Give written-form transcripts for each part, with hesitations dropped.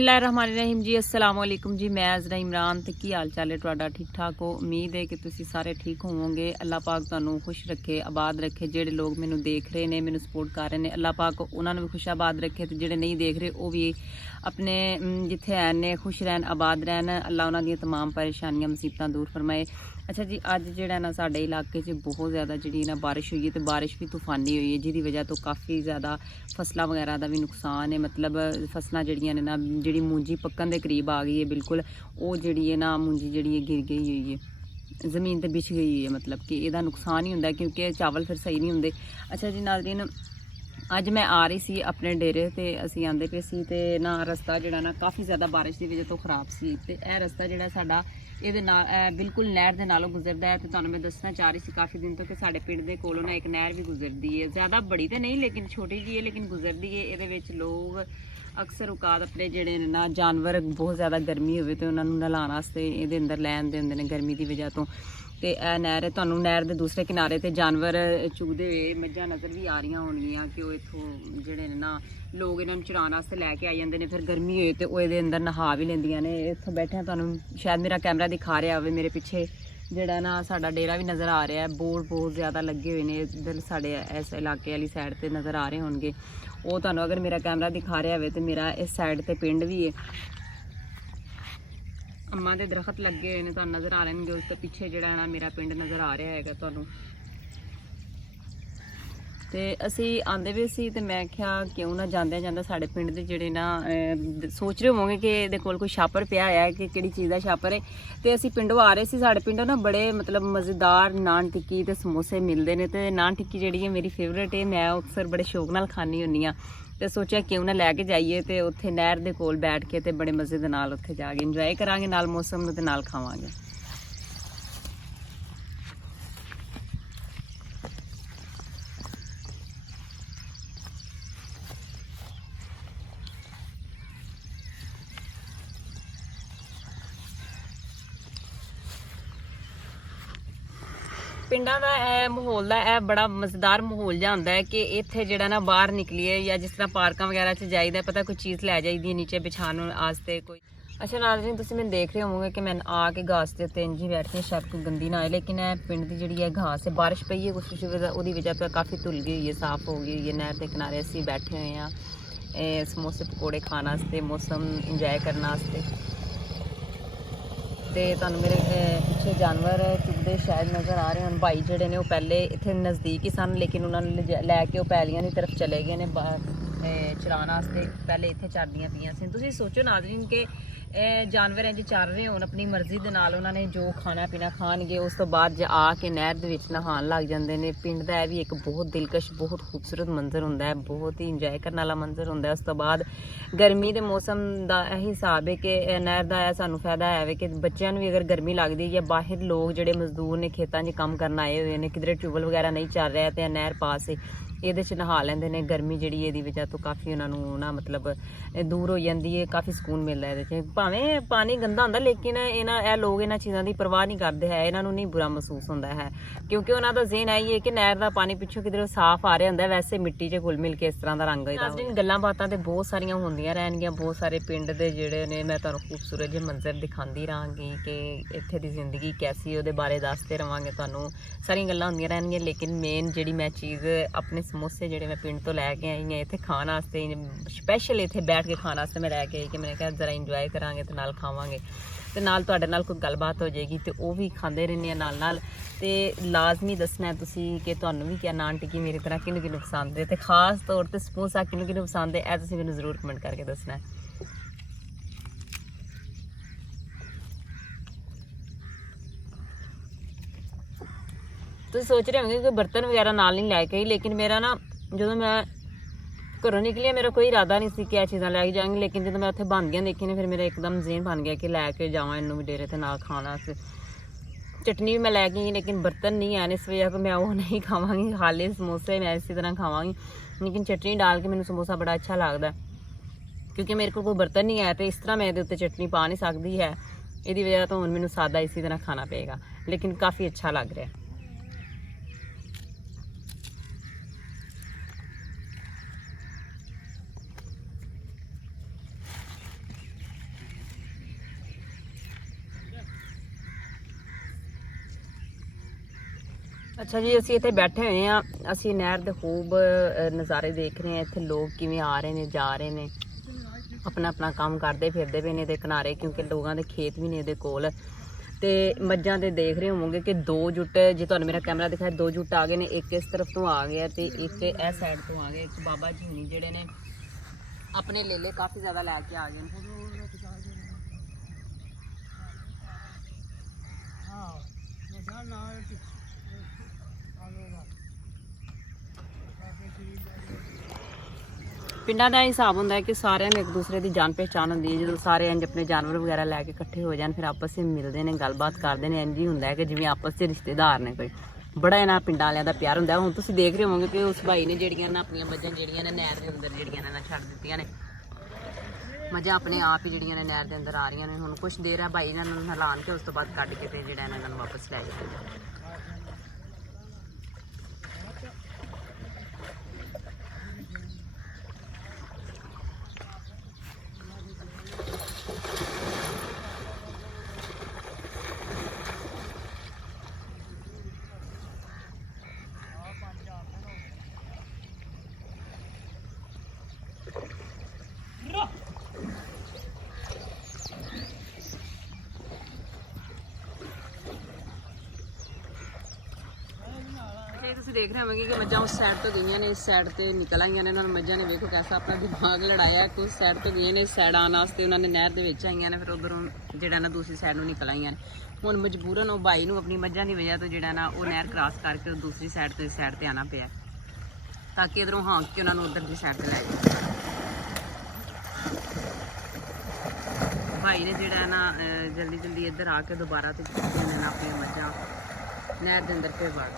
बिस्मिल्लाहिर्रहमानिर्रहीम जी। अस्सलाम वालेकुम जी। मैं अज़रा इमरान ते की हाल चाल है तुहाडा? ठीक ठाक हो? उम्मीद है कि तुसी सारे ठीक होवोगे। अल्लाह पाक तुहानू खुश रखे, आबाद रखे। जेड़े लोग मैनू देख रहे ने, मैनू सपोर्ट कर रहे ने, अल्लाह पाक उन्हां नू भी खुश आबाद रखे। ते जेड़े नहीं देख रहे वो भी अपने जिथे हैन ने खुश रहन, आबाद रहन। अल्लाह उन्हां दियां तमाम परेशानियां मुसीबतां दूर फरमाए। अच्छा जी, अज जेड़ा ना साडे इलाके च बहुत ज़्यादा जी ना बारिश हुई है, तो बारिश भी तूफानी हुई है, जिहदी वजह तो काफ़ी ज़्यादा फसलों वगैरह का भी नुकसान है। मतलब फसलां जड़ियां ने ना, जी मूंजी पक्कन के करीब आ गई है बिल्कुल, वो जी है ना मूंजी जी है गिर गई हुई है, ज़मीन ते बिछ गई हुई है। मतलब कि ਇਹਦਾ नुकसान ही होंदा क्योंकि चावल फिर सही नहीं होंगे। अच्छा जी नाज़रीन, अज मैं आ रही सी अपने डेरे ते असी आंदे पे सी ते ना रस्ता जिहड़ा ना काफ़ी ज़्यादा बारिश की वजह तो ख़राब सी, ते यह रस्ता जिहड़ा साडा ਇਹਦੇ ਨਾਲ बिल्कुल नहर के नालों गुजरता है। तो तुहानू मैं दसना चाह रही सी काफ़ी दिन तो कि साडे पिंड दे कोलों ना एक नहर भी गुजरती है, ज़्यादा बड़ी तो नहीं लेकिन छोटी जी है, लेकिन गुजरती है। ਇਹਦੇ ਵਿੱਚ लोग अक्सर औकात अपने ਜਿਹੜੇ ਨੇ ਨਾ जानवर बहुत ज़्यादा गर्मी ਹੋਵੇ ਤੇ ਉਹਨਾਂ ਨੂੰ ਨਲਾਉਣ ਵਾਸਤੇ ਇਹਦੇ ਅੰਦਰ ਲੈ ਆਉਂਦੇ ਹੁੰਦੇ ਨੇ गर्मी की वजह तो। ਤੇ ਇਹ ਨਹਿਰ ਹੈ, ਤੁਹਾਨੂੰ ਨਹਿਰ ਦੇ ਦੂਸਰੇ ਕਿਨਾਰੇ ਤੇ ਜਾਨਵਰ ਚੁਗਦੇ ਹੋਏ ਮੱਝਾਂ ਨਜ਼ਰ ਵੀ ਆ ਰਹੀਆਂ ਹੋਣਗੀਆਂ ਕਿ ਉਹ ਇੱਥੋਂ ਜਿਹੜੇ ਨੇ ਨਾ ਲੋਕ ਇਹਨਾਂ ਨੂੰ ਚਰਾਉਣ ਵਾਸਤੇ ਲੈ ਕੇ ਆ ਜਾਂਦੇ ਨੇ। ਫਿਰ ਗਰਮੀ ਹੋਏ ਤੇ ਉਹ ਇਹਦੇ ਅੰਦਰ ਨਹਾ ਵੀ ਲੈਂਦੀਆਂ ਨੇ। ਇੱਥੋਂ ਬੈਠਿਆਂ ਤੁਹਾਨੂੰ ਸ਼ਾਇਦ ਮੇਰਾ ਕੈਮਰਾ ਦਿਖਾ ਰਿਹਾ ਹੋਵੇ, ਮੇਰੇ ਪਿੱਛੇ ਜਿਹੜਾ ਨਾ ਸਾਡਾ ਡੇਰਾ ਵੀ ਨਜ਼ਰ ਆ ਰਿਹਾ ਹੈ। ਬੋਰਡ ਬਹੁਤ ਜ਼ਿਆਦਾ ਲੱਗੇ ਹੋਏ ਨੇ ਇੱਧਰ ਸਾਡੇ ਇਸ ਇਲਾਕੇ ਵਾਲੀ ਸਾਈਡ ਤੇ ਨਜ਼ਰ ਆ ਰਹੇ ਹੋਣਗੇ। ਉਹ ਤੁਹਾਨੂੰ ਅਗਰ ਮੇਰਾ ਕੈਮਰਾ ਦਿਖਾ ਰਿਹਾ ਹੋਵੇ ਤੇ ਮੇਰਾ ਇਸ ਸਾਈਡ ਤੇ ਪਿੰਡ ਵੀ ਹੈ। ਅੰਮਾਂ ਦੇ ਦਰਖਤ ਲੱਗੇ ਹੋਏ ਨੇ, ਤੁਹਾਨੂੰ ਨਜ਼ਰ ਆ ਰਹੇ ਨੇ। ਉਸ ਤੋਂ ਪਿੱਛੇ ਜਿਹੜਾ ਨਾ ਮੇਰਾ ਪਿੰਡ ਨਜ਼ਰ ਆ ਰਿਹਾ ਹੈਗਾ ਤੁਹਾਨੂੰ। ਤੇ ਅਸੀਂ ਆਂਦੇ ਵੀ ਸੀ ਤੇ ਮੈਂ ਕਿਹਾ ਕਿਉਂ ਨਾ ਜਾਂਦੇ ਜਾਂਦੇ ਸਾਡੇ ਪਿੰਡ ਦੇ ਜਿਹੜੇ ਨਾ ਸੋਚ ਰਹੇ ਹੋਵੋਗੇ ਕਿ ਇਹਦੇ ਕੋਲ ਕੋਈ ਛਾਪਰ ਪਿਆ ਹੈ ਕਿ ਕਿਹੜੀ ਚੀਜ਼ ਦਾ ਛਾਪਰ ਹੈ। ਤੇ ਅਸੀਂ ਪਿੰਡੋਂ ਆ ਰਹੇ ਸੀ, ਸਾਡੇ ਪਿੰਡੋਂ ਨਾ ਬੜੇ ਮਤਲਬ ਮਜ਼ੇਦਾਰ ਨਾਨ ਟਿੱਕੀ ਤੇ ਸਮੋਸੇ ਮਿਲਦੇ ਨੇ। ਤੇ ਨਾਨ ਟਿੱਕੀ ਜਿਹੜੀ ਹੈ ਮੇਰੀ ਫੇਵਰੇਟ ਹੈ, ਮੈਂ ਅਕਸਰ ਬੜੇ ਸ਼ੌਕ ਨਾਲ ਖਾਣੀ ਹੁੰਦੀ ਆ। ਤੇ ਸੋਚਿਆ ਕਿਉਂ ਨਾ ਲੈ ਕੇ ਜਾਈਏ ਤੇ ਉੱਥੇ ਨਹਿਰ ਦੇ ਕੋਲ ਬੈਠ ਕੇ ਤੇ ਬੜੇ ਮਜ਼ੇ ਦੇ ਨਾਲ ਉੱਥੇ ਜਾ ਕੇ ਇੰਜੋਏ ਕਰਾਂਗੇ, ਨਾਲ ਮੌਸਮ ਨੂੰ ਤੇ ਨਾਲ ਖਾਵਾਂਗੇ। ਪਿੰਡਾਂ ਦਾ ਇਹ ਮਾਹੌਲ ਦਾ ਇਹ ਬੜਾ ਮਜ਼ੇਦਾਰ ਮਾਹੌਲ ਜਿਹਾ ਹੁੰਦਾ ਹੈ ਕਿ ਇੱਥੇ ਜਿਹੜਾ ਨਾ ਬਾਹਰ ਨਿਕਲੀਏ ਜਾਂ ਜਿਸ ਤਰ੍ਹਾਂ ਪਾਰਕਾਂ ਵਗੈਰਾ 'ਚ ਜਾਈਦਾ, ਪਤਾ ਕੋਈ ਚੀਜ਼ ਲੈ ਜਾਈਦੀ ਨੀਚੇ ਵਿਛਾਉਣ ਵਾਸਤੇ ਕੋਈ। ਅੱਛਾ ਨਾਜ਼ਰੀਨ, ਤੁਸੀਂ ਮੈਨੂੰ ਦੇਖ ਰਹੇ ਹੋਵੋਗੇ ਕਿ ਮੈਂ ਆ ਕੇ ਘਾਸ ਦੇ ਉੱਤੇ ਇੰਝ ਹੀ ਬੈਠੀ ਹਾਂ, ਸ਼ਾਇਦ ਕੋਈ ਗੰਦੀ ਨਾ ਆਏ। ਲੇਕਿਨ ਇਹ ਪਿੰਡ ਦੀ ਜਿਹੜੀ ਹੈ ਘਾਸ ਹੈ, ਬਾਰਿਸ਼ ਪਈ ਹੈ ਕੁਛ ਉਹਦੀ ਵਜ੍ਹਾ ਤੋਂ ਕਾਫੀ ਧੁੱਲ ਗਈ ਹੋਈ ਹੈ, ਸਾਫ਼ ਹੋ ਗਈ ਹੋਈ ਹੈ। ਨਹਿਰ ਦੇ ਕਿਨਾਰੇ ਅਸੀਂ ਬੈਠੇ ਹੋਏ ਹਾਂ ਇਹ ਸਮੋਸੇ ਪਕੌੜੇ ਖਾਣ ਵਾਸਤੇ, ਮੌਸਮ ਇੰਜੋਏ ਕਰਨ ਵਾਸਤੇ। ਤੇ ਤੁਹਾਨੂੰ ਮੇਰੇ ਪਿੱਛੇ ਜਾਨਵਰ ਚੁਗਦੇ ਸ਼ਾਇਦ ਨਜ਼ਰ ਆ ਰਹੇ ਹਨ। ਭਾਈ ਜਿਹੜੇ ਨੇ ਉਹ ਪਹਿਲੇ ਇੱਥੇ ਨਜ਼ਦੀਕ ਹੀ ਸਨ, ਲੇਕਿਨ ਉਹਨਾਂ ਨੂੰ ਲੈ ਕੇ ਉਹ ਪੈਲੀਆਂ ਦੀ ਤਰਫ ਚਲੇ ਗਏ ਨੇ ਚਰਾਉਣ ਵਾਸਤੇ। ਪਹਿਲੇ ਇੱਥੇ ਚਰਦੀਆਂ ਪਈਆਂ ਸੀ। ਤੁਸੀਂ ਸੋਚੋ ਨਾਜ਼ਰੀਨ ਕਿ ਜਾਨਵਰ ਇੰਝ ਚਰ ਰਹੇ ਹੋਣ ਆਪਣੀ ਮਰਜ਼ੀ ਦੇ ਨਾਲ, ਉਹਨਾਂ ਨੇ ਜੋ ਖਾਣਾ ਪੀਣਾ ਖਾਣਗੇ, ਉਸ ਤੋਂ ਬਾਅਦ ਆ ਕੇ ਨਹਿਰ ਦੇ ਵਿੱਚ ਨਹਾਉਣ ਲੱਗ ਜਾਂਦੇ ਨੇ। ਪਿੰਡ ਦਾ ਇਹ ਵੀ ਇੱਕ ਬਹੁਤ ਦਿਲਕਸ਼, ਬਹੁਤ ਖੂਬਸੂਰਤ ਮੰਜ਼ਰ ਹੁੰਦਾ ਹੈ, ਬਹੁਤ ਹੀ ਇੰਜੋਏ ਕਰਨ ਵਾਲਾ ਮੰਜ਼ਰ ਹੁੰਦਾ। ਉਸ ਤੋਂ ਬਾਅਦ ਗਰਮੀ ਦੇ ਮੌਸਮ ਦਾ ਇਹ ਹਿਸਾਬ ਹੈ ਕਿ ਨਹਿਰ ਦਾ ਇਹ ਸਾਨੂੰ ਫਾਇਦਾ ਹੈ ਕਿ ਬੱਚਿਆਂ ਨੂੰ ਵੀ ਅਗਰ ਗਰਮੀ ਲੱਗਦੀ ਹੈ ਜਾਂ ਬਾਹਰ ਲੋਕ ਜਿਹੜੇ ਮਜ਼ਦੂਰ ਨੇ ਖੇਤਾਂ 'ਚ ਕੰਮ ਕਰਨ ਆਏ ਹੋਏ ਨੇ, ਕਿਧਰੇ ਟਿਊਬਲ ਵਗੈਰਾ ਨਹੀਂ ਚੱਲ ਰਿਹਾ ਤੇ ਨਹਿਰ ਪਾਸ ਹੈ, ਇਹਦੇ 'ਚ ਨਹਾ ਲੈਂਦੇ ਨੇ। ਗਰਮੀ ਜਿਹੜੀ ਇਹਦੀ ਵਜ੍ਹਾ ਤੋਂ ਕਾਫੀ ਉਹਨਾਂ ਨੂੰ ਨਾ ਮਤਲਬ ਦੂਰ ਹੋ ਜਾਂਦੀ ਹੈ, ਕਾਫੀ ਸਕੂਨ ਮਿਲਦਾ ਇਹਦੇ 'ਚ। ਭਾਵੇਂ ਪਾਣੀ ਗੰਦਾ ਹੁੰਦਾ ਲੇਕਿਨ ਇਹ ਲੋਕ ਇਹਨਾਂ ਚੀਜ਼ਾਂ ਦੀ ਪਰਵਾਹ ਨਹੀਂ ਕਰਦੇ ਹੈ, ਇਹਨਾਂ ਨੂੰ ਨਹੀਂ ਬੁਰਾ ਮਹਿਸੂਸ ਹੁੰਦਾ ਹੈ ਕਿਉਂਕਿ ਉਹਨਾਂ ਦਾ ਜ਼ੇਨ ਇਹ ਹੈ ਕਿ ਨਹਿਰ ਦਾ ਪਾਣੀ ਪਿੱਛੋਂ ਕਿਧਰੋਂ ਸਾਫ਼ ਆ ਰਿਹਾ ਹੁੰਦਾ, ਵੈਸੇ ਮਿੱਟੀ 'ਚ ਘੁਲ ਮਿਲ ਕੇ ਇਸ ਤਰ੍ਹਾਂ ਦਾ ਰੰਗ ਇਹਦਾ। ਗੱਲਾਂ ਬਾਤਾਂ ਤੇ ਬਹੁਤ ਸਾਰੀਆਂ ਹੁੰਦੀਆਂ ਰਹਿਣਗੀਆਂ, ਬਹੁਤ ਸਾਰੇ ਪਿੰਡ ਦੇ ਜਿਹੜੇ ਨੇ ਮੈਂ ਤੁਹਾਨੂੰ ਖੂਬਸੂਰਤ ਜਿਹੇ ਮੰਜ਼ਰ ਦਿਖਾਉਂਦੀ ਰਹਾਂਗੀ ਕਿ ਇੱਥੇ ਦੀ ਜ਼ਿੰਦਗੀ ਕੈਸੀ, ਉਹਦੇ ਬਾਰੇ ਦੱਸਦੇ ਰਹਾਂਗੇ ਤੁਹਾਨੂੰ। ਸਾਰੀਆਂ ਗੱਲਾਂ ਹੁੰਦੀਆਂ ਰਹਿਣਗੀਆਂ, ਲੇਕਿਨ ਮੇਨ ਜਿਹੜੀ ਮੈਂ ਚੀਜ਼ ਆਪਣੇ ਸਮੋਸੇ ਜਿਹੜੇ ਮੈਂ ਪਿੰਡ ਤੋਂ ਲੈ ਕੇ ਆਈ ਹਾਂ ਇੱਥੇ ਖਾਣ ਵਾਸਤੇ, ਸਪੈਸ਼ਲ ਇੱਥੇ ਬੈਠ ਕੇ ਖਾਣ ਵਾਸਤੇ ਮੈਂ ਲੈ ਕੇ ਆਈ ਕਿ ਮੈਂ ਕਿਹਾ ਜ਼ਰਾ ਇੰਜੋਏ ਕਰਾਂਗੇ ਤੇ ਨਾਲ ਖਾਵਾਂਗੇ ਤੇ ਨਾਲ ਤੁਹਾਡੇ ਨਾਲ ਕੋਈ ਗੱਲਬਾਤ ਹੋ ਜਾਏਗੀ ਤੇ ਉਹ ਵੀ ਖਾਂਦੇ ਰਹਿੰਦੇ ਆ ਨਾਲ ਨਾਲ। ਤੇ ਲਾਜ਼ਮੀ ਦੱਸਣਾ ਤੁਸੀਂ ਕਿ ਤੁਹਾਨੂੰ ਵੀ ਕਿਆ ਨਾਨ ਟਿੱਕੀ ਮੇਰੀ ਤਰ੍ਹਾਂ ਕਿਹਨੂੰ ਕਿਹਨੂੰ ਪਸੰਦ ਹੈ ਤੇ ਖਾਸ ਤੌਰ ਤੇ ਸਮੋਸਾ ਕਿਹਨੂੰ ਕਿਹਨੂੰ ਪਸੰਦ ਹੈ, ਇਹ ਤੁਸੀਂ ਮੈਨੂੰ ਜ਼ਰੂਰ ਕਮੈਂਟ ਕਰਕੇ ਦੱਸਣਾ। ਤੁਸੀਂ ਸੋਚ ਰਹੇ ਹੋਗੇ ਕਿ ਬਰਤਨ ਵਗੈਰਾ ਨਾਲ ਨਹੀਂ ਲੈ ਕੇ ਆਈ, ਲੇਕਿਨ ਮੇਰਾ ਨਾ ਜਦੋਂ ਮੈਂ ਘਰੋਂ ਨਿਕਲੀ ਮੇਰਾ ਕੋਈ ਇਰਾਦਾ ਨਹੀਂ ਸੀ ਕਿ ਇਹ ਚੀਜ਼ਾਂ ਲੈ ਕੇ ਜਾਵਾਂਗੀ, ਲੇਕਿਨ ਜਦੋਂ ਮੈਂ ਉੱਥੇ ਬਣਦੀਆਂ ਦੇਖੀ ਨੇ ਫਿਰ ਮੇਰਾ ਇੱਕਦਮ ਜ਼ੇਨ ਬਣ ਗਿਆ ਕਿ ਲੈ ਕੇ ਜਾਵਾਂ ਇਹਨੂੰ ਵੀ ਡੇਰੇ ਤੇ ਨਾਲ ਖਾਣਾ ਸੀ। ਚਟਨੀ ਵੀ ਮੈਂ ਲੈ ਕੇ ਗਈ ਲੇਕਿਨ ਬਰਤਨ नहीं है, इस वजह तो मैं वो नहीं खावांगी। खाली समोसे मैं इसी तरह खावांगी, लेकिन चटनी डाल के मैंने समोसा बड़ा अच्छा लगता है क्योंकि मेरे को कोई बर्तन नहीं है तो इस तरह मैं ये उत्ते चटनी पा नहीं सकती है। इसकी वजह तो हुण मैनूं सादा इसी तरह खाना पेगा, लेकिन काफ़ी अच्छा लग रहा है। ਅੱਛਾ ਜੀ, ਅਸੀਂ ਇੱਥੇ ਬੈਠੇ ਹੋਏ ਆ। ਅਸੀਂ ਨਹਿਰ ਦੇ ਖੂਬ ਨਜ਼ਾਰੇ ਦੇਖ ਰਹੇ ਆ। ਇੱਥੇ ਲੋਕ ਕਿਵੇਂ ਆ ਰਹੇ ਨੇ, ਜਾ ਰਹੇ ਨੇ, ਆਪਣਾ ਆਪਣਾ ਕੰਮ ਕਰਦੇ ਫਿਰਦੇ ਪਏ ਨੇ ਇਹਦੇ ਕਿਨਾਰੇ, ਕਿਉਂਕਿ ਲੋਕਾਂ ਦੇ ਖੇਤ ਵੀ ਨੇ ਇਹਦੇ ਕੋਲ। ਤੇ ਮੱਝਾਂ ਦੇ ਦੇਖ ਰਹੇ ਹੋਵੋਗੇ ਕਿ 2 ਜੁੱਟ, ਜੇ ਤੁਹਾਨੂੰ ਮੇਰਾ ਕੈਮਰਾ ਦਿਖਾਏ, 2 ਜੁੱਟ ਆ ਗਏ ਨੇ। ਇੱਕ ਇਸ ਤਰਫ ਤੋਂ ਆ ਗਿਆ ਤੇ ਇੱਕ ਇਹ ਸਾਈਡ ਤੋਂ ਆ ਗਏ। ਇੱਕ ਬਾਬਾ ਜੀ ਹੁਣੀ ਜਿਹੜੇ ਨੇ ਆਪਣੇ ਲੇਲੇ ਕਾਫੀ ਜ਼ਿਆਦਾ ਲੈ ਕੇ ਆ ਗਏ ਨੇ। ਪਿੰਡਾਂ ਦਾ ਹਿਸਾਬ ਹੁੰਦਾ ਹੈ ਕਿ ਸਾਰਿਆਂ ਨੂੰ ਇੱਕ ਦੂਸਰੇ ਦੀ ਜਾਣ ਪਹਿਚਾਣ ਹੁੰਦੀ ਹੈ। ਜਦੋਂ ਸਾਰੇ ਇੰਜ ਆਪਣੇ ਜਾਨਵਰ ਵਗੈਰਾ ਲੈ ਕੇ ਇਕੱਠੇ ਹੋ ਜਾਣ, ਫਿਰ ਆਪਸ ਵਿੱਚ ਮਿਲਦੇ ਨੇ, ਗੱਲਬਾਤ ਕਰਦੇ ਨੇ। ਇੰਜ ਹੀ ਹੁੰਦਾ ਹੈ ਕਿ ਜਿਵੇਂ ਆਪਸ ਦੇ ਰਿਸ਼ਤੇਦਾਰ ਨੇ ਕੋਈ। ਬੜਾ ਇਹਨਾਂ ਪਿੰਡਾਂ ਵਾਲਿਆਂ ਦਾ ਪਿਆਰ ਹੁੰਦਾ। ਹੁਣ ਤੁਸੀਂ ਦੇਖ ਰਹੇ ਹੋਵੋਗੇ ਕਿ ਉਸ ਭਾਈ ਨੇ ਜਿਹੜੀਆਂ ਨਾ ਆਪਣੀਆਂ ਮੱਝਾਂ ਜਿਹੜੀਆਂ ਨੇ ਨਹਿਰ ਦੇ ਅੰਦਰ ਜਿਹੜੀਆਂ ਨੇ ਛੱਡ ਦਿੱਤੀਆਂ ਨੇ। ਮੱਝਾਂ ਆਪਣੇ ਆਪ ਹੀ ਜਿਹੜੀਆਂ ਨੇ ਨਹਿਰ ਦੇ ਅੰਦਰ ਆ ਰਹੀਆਂ ਨੇ। ਹੁਣ ਕੁਛ ਦੇਰ ਆ ਭਾਈ ਇਹਨਾਂ ਨੂੰ ਨਹਿਲਾਣ ਕੇ ਉਸ ਤੋਂ ਬਾਅਦ ਕੱਢ ਕੇ ਤੇ ਜਿਹੜਾ ਇਹਨਾਂ ਨੂੰ ਵਾਪਸ ਲੈ ਜਾਏਗਾ। ਤੁਸੀਂ ਦੇਖ ਰਹੇ ਹੋਵੋਗੇ ਕਿ ਮੱਝਾਂ ਉਸ ਸਾਈਡ ਤੋਂ ਗਈਆਂ ਨੇ, ਇਸ ਸਾਈਡ ਤੇ ਨਿਕਲ ਆਈਆਂ ਨੇ। ਇਹਨਾਂ ਨੂੰ ਮੱਝਾਂ ਨੇ ਵੇਖੋ ਕੈਸਾ ਆਪਣਾ ਦਿਮਾਗ ਲੜਾਇਆ। ਕੁਝ ਸਾਈਡ ਤੋਂ ਗਈਆਂ ਨੇ, ਇਸ ਸਾਈਡ ਆਉਣ ਵਾਸਤੇ ਉਹਨਾਂ ਨੇ ਨਹਿਰ ਦੇ ਵਿੱਚ ਆਈਆਂ ਨੇ, ਫਿਰ ਉਧਰੋਂ ਜਿਹੜਾ ਨਾ ਦੂਸਰੀ ਸਾਈਡ ਨੂੰ ਨਿਕਲ ਆਈਆਂ ਨੇ। ਹੁਣ ਮਜਬੂਰਨ ਉਹ ਬਾਈ ਨੂੰ ਆਪਣੀ ਮੱਝਾਂ ਦੀ ਵਜ੍ਹਾ ਤੋਂ ਜਿਹੜਾ ਨਾ ਉਹ ਨਹਿਰ ਕ੍ਰਾਸ ਕਰਕੇ ਦੂਸਰੀ ਸਾਈਡ ਤੋਂ ਇਸ ਸਾਈਡ ਤੇ ਆਉਣਾ ਪਿਆ, ਤਾਂ ਕਿ ਇਧਰੋਂ ਹਾਂਕ ਕੇ ਉਹਨਾਂ ਨੂੰ ਉਧਰ ਦੀ ਸਾਈਡ ਤੇ ਲੈ ਜਾਏ। ਭਾਈ ਨੇ ਜਿਹੜਾ ਨਾ ਜਲਦੀ ਜਲਦੀ ਇੱਧਰ ਆ ਕੇ ਦੁਬਾਰਾ ਤੋਂ ਇਹਨਾਂ ਆਪਣੀਆਂ ਮੱਝਾਂ ਨਹਿਰ ਦੇ ਅੰਦਰ ਫਿਰ ਵੜ।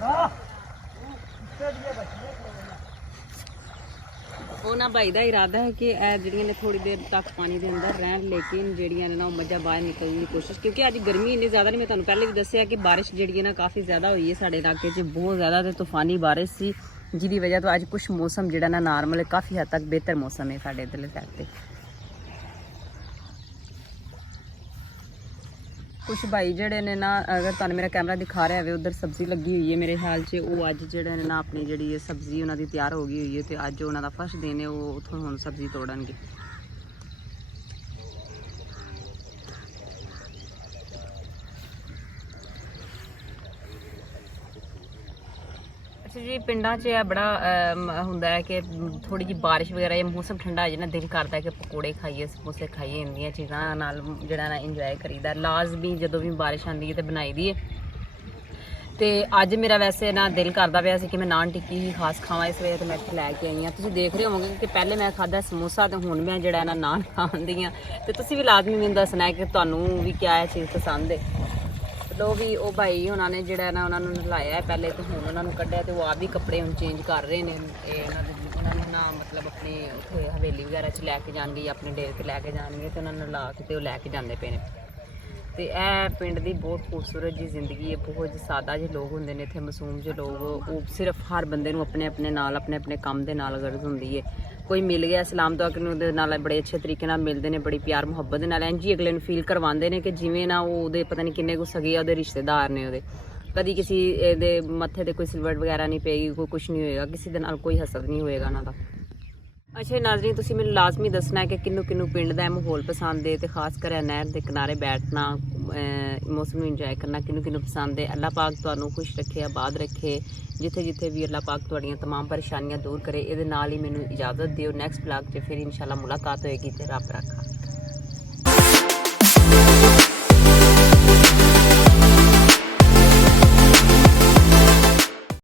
ਉਹਨਾਂ ਭਾਈ ਦਾ ਇਰਾਦਾ ਹੈ ਕਿ ਇਹ ਜਿਹੜੀਆਂ ਨੇ ਥੋੜੀ ਦੇਰ ਤੱਕ ਪਾਣੀ ਦੇ ਅੰਦਰ ਰਹਿਣ, ਲੇਕਿਨ ਜਿਹੜੀਆਂ ਨੇ ਨਾ ਉਹ ਮੱਝਾਂ ਬਾਹਰ ਨਿਕਲਣ ਦੀ ਕੋਸ਼ਿਸ਼, ਕਿਉਂਕਿ ਅੱਜ ਗਰਮੀ ਇੰਨੀ ਜ਼ਿਆਦਾ ਨਹੀਂ। ਮੈਂ ਤੁਹਾਨੂੰ ਪਹਿਲੇ ਵੀ ਦੱਸਿਆ ਕਿ ਬਾਰਿਸ਼ ਜਿਹੜੀ ਹੈ ਨਾ ਕਾਫੀ ਜ਼ਿਆਦਾ ਹੋਈ ਹੈ ਸਾਡੇ ਇਲਾਕੇ 'ਚ, ਬਹੁਤ ਜ਼ਿਆਦਾ ਤੇ ਤੂਫਾਨੀ ਬਾਰਿਸ਼ ਸੀ, ਜਿਹਦੀ ਵਜ੍ਹਾ ਤੋਂ ਅੱਜ ਕੁਛ ਮੌਸਮ ਜਿਹੜਾ ਨਾ ਨਾਰਮਲ ਹੈ, ਕਾਫੀ ਹੱਦ ਤੱਕ ਬਿਹਤਰ ਮੌਸਮ ਹੈ ਸਾਡੇ ਇੱਧਰਲੇ ਸਾਈਡ ਤੇ। ਕੁਛ ਭਾਈ ਜਿਹੜੇ ਨੇ ਨਾ, ਅਗਰ ਤੁਹਾਨੂੰ ਮੇਰਾ ਕੈਮਰਾ ਦਿਖਾ ਰਿਹਾ ਹੋਵੇ, ਉਧਰ ਸਬਜ਼ੀ ਲੱਗੀ ਹੋਈ ਹੈ ਮੇਰੇ ਖਿਆਲ 'ਚ। ਉਹ ਅੱਜ ਜਿਹੜੇ ਨੇ ਨਾ ਆਪਣੀ ਜਿਹੜੀ ਸਬਜ਼ੀ ਉਹਨਾਂ ਦੀ ਤਿਆਰ ਹੋ ਗਈ ਹੋਈ ਹੈ, ਤੇ ਅੱਜ ਉਹਨਾਂ ਦਾ ਫਸਟ ਦਿਨ ਹੈ। ਉਹ ਉੱਥੋਂ ਹੁਣ ਸਬਜ਼ੀ ਤੋੜਨਗੇ। ਜੀ ਪਿੰਡਾਂ 'ਚ ਇਹ ਬੜਾ ਹੁੰਦਾ ਹੈ ਕਿ ਥੋੜੀ ਜਿਹੀ ਬਾਰਿਸ਼ ਵਗੈਰਾ ਜਾਂ ਮੌਸਮ ਠੰਡਾ ਹੋ ਜਾਏ ਨਾ, ਦਿਲ ਕਰਦਾ ਕਿ ਪਕੌੜੇ ਖਾਈਏ, ਸਮੋਸੇ ਖਾਈਏ, ਇੰਨੀਆਂ ਚੀਜ਼ਾਂ ਨਾਲ ਜਿਹੜਾ ਨਾ ਇੰਜੋਏ ਕਰੀਦਾ। ਲਾਜ਼ਮੀ ਜਦੋਂ ਵੀ ਬਾਰਿਸ਼ ਆਉਂਦੀ ਹੈ ਤੇ ਬਣਾਈ ਦੀ ਹੈ। ਤੇ ਅੱਜ ਮੇਰਾ ਵੈਸੇ ਨਾ ਦਿਲ ਕਰਦਾ ਪਿਆ ਸੀ ਕਿ ਮੈਂ ਨਾਨ ਟਿੱਕੀ ਹੀ ਖਾਸ ਖਾਵਾਂ, ਇਸ ਵਜ੍ਹਾ ਤੋਂ ਮੈਂ ਇੱਥੇ ਲੈ ਕੇ ਆਈ ਹਾਂ। ਤੁਸੀਂ ਦੇਖ ਰਹੇ ਹੋਵੋਗੇ ਕਿ ਪਹਿਲੇ ਮੈਂ ਖਾਧਾ ਸਮੋਸਾ ਤੇ ਹੁਣ ਮੈਂ ਜਿਹੜਾ ਨਾ ਨਾਨ ਖਾਂਦੀ ਹਾਂ। ਤੇ ਤੁਸੀਂ ਵੀ ਲਾਜ਼ਮੀ ਮੈਨੂੰ ਦੱਸਣਾ ਹੈ ਕਿ ਤੁਹਾਨੂੰ ਵੀ ਕਿਆ ਇਹ ਚੀਜ਼ ਪਸੰਦ ਹੈ। ਲੋ ਵੀ ਉਹ ਭਾਈ ਉਹਨਾਂ ਨੇ ਜਿਹੜਾ ਨਾ ਉਹਨਾਂ ਨੂੰ ਨਲਾਇਆ ਪਹਿਲੇ, ਤੇ ਹੁਣ ਉਹਨਾਂ ਨੂੰ ਕੱਢਿਆ ਤੇ ਉਹ ਆਪ ਵੀ ਕੱਪੜੇ ਹੁਣ ਚੇਂਜ ਕਰ ਰਹੇ ਨੇ। ਇਹ ਉਹਨਾਂ ਨੂੰ ਨਾ ਮਤਲਬ ਆਪਣੀ ਉੱਥੇ ਹਵੇਲੀ ਵਗੈਰਾ 'ਚ ਲੈ ਕੇ ਜਾਣਗੇ, ਆਪਣੇ ਡੇਰੇ 'ਤੇ ਲੈ ਕੇ ਜਾਣਗੇ, ਤੇ ਉਹਨਾਂ ਨੂੰ ਲਾ ਕੇ ਤੇ ਉਹ ਲੈ ਕੇ ਜਾਂਦੇ ਪਏ ਨੇ। ਤੇ ਇਹ ਪਿੰਡ ਦੀ ਬਹੁਤ ਖੂਬਸੂਰਤ ਜੀ ਜ਼ਿੰਦਗੀ ਹੈ। ਬਹੁਤ ਸਾਦਾ ਜਿਹੇ ਲੋਕ ਹੁੰਦੇ ਨੇ ਇੱਥੇ, ਮਾਸੂਮ ਜਿਹੇ ਲੋਕ। ਉਹ ਸਿਰਫ ਹਰ ਬੰਦੇ ਨੂੰ ਆਪਣੇ ਆਪਣੇ ਨਾਲ, ਆਪਣੇ ਆਪਣੇ ਕੰਮ ਦੇ ਨਾਲ ਗਰਜ਼ ਹੁੰਦੀ ਹੈ। ਕੋਈ ਮਿਲ ਗਿਆ ਸਲਾਮ ਦੁਆ ਕਰਨ ਉਹਦੇ ਨਾਲ ਬੜੇ ਅੱਛੇ ਤਰੀਕੇ ਨਾਲ ਮਿਲਦੇ ਨੇ, ਬੜੀ ਪਿਆਰ ਮੁਹੱਬਤ ਦੇ ਨਾਲ। ਇੰਝ ਹੀ ਅਗਲੇ ਨੂੰ ਫੀਲ ਕਰਵਾਉਂਦੇ ਨੇ ਕਿ ਜਿਵੇਂ ਨਾ ਉਹ ਉਹਦੇ ਪਤਾ ਨਹੀਂ ਕਿੰਨੇ ਕੁ ਸਗੇ ਆ, ਉਹਦੇ ਰਿਸ਼ਤੇਦਾਰ ਨੇ ਉਹਦੇ। ਕਦੀ ਕਿਸੇ ਦੇ ਮੱਥੇ ਤੇ ਕੋਈ ਸਿਲਵਟ ਵਗੈਰਾ ਨਹੀਂ ਪਏਗੀ, ਕੋਈ ਕੁਛ ਨਹੀਂ ਹੋਏਗਾ, ਕਿਸੇ ਦੇ ਨਾਲ ਕੋਈ ਹਸਦ ਨਹੀਂ ਹੋਏਗਾ ਉਹਨਾਂ ਦਾ। ਅੱਛਾ ਨਾਜ਼ਰੀਨ, ਤੁਸੀਂ ਮੈਨੂੰ ਲਾਜ਼ਮੀ ਦੱਸਣਾ ਹੈ ਕਿ ਕਿਹਨੂੰ ਪਿੰਡ ਦਾ ਮਾਹੌਲ ਪਸੰਦ ਹੈ, ਤੇ ਖਾਸ ਕਰ ਨਹਿਰ ਦੇ ਕਿਨਾਰੇ ਬੈਠਣਾ, ਮੌਸਮ ਨੂੰ ਇੰਜੋਏ ਕਰਨਾ ਕਿਹਨੂੰ ਪਸੰਦ ਹੈ। ਅੱਲਾਹ ਪਾਕ ਤੁਹਾਨੂੰ ਖੁਸ਼ ਰੱਖੇ, ਆਬਾਦ ਰੱਖੇ, ਜਿੱਥੇ ਜਿੱਥੇ ਵੀ ਅੱਲਾਹ ਪਾਕ ਤੁਹਾਡੀਆਂ तमाम ਪਰੇਸ਼ਾਨੀਆਂ ਦੂਰ ਕਰੇ। ਇਹਦੇ ਨਾਲ ਹੀ ਮੈਨੂੰ ਇਜਾਜ਼ਤ ਦਿਓ। ਨੈਕਸਟ ਵਲੌਗ 'ਚ ਫਿਰ ਇਨਸ਼ਾਅੱਲਾ ਮੁਲਾਕਾਤ ਹੋਏਗੀ, ਤੇ ਰੱਬ ਰੱਖਾ।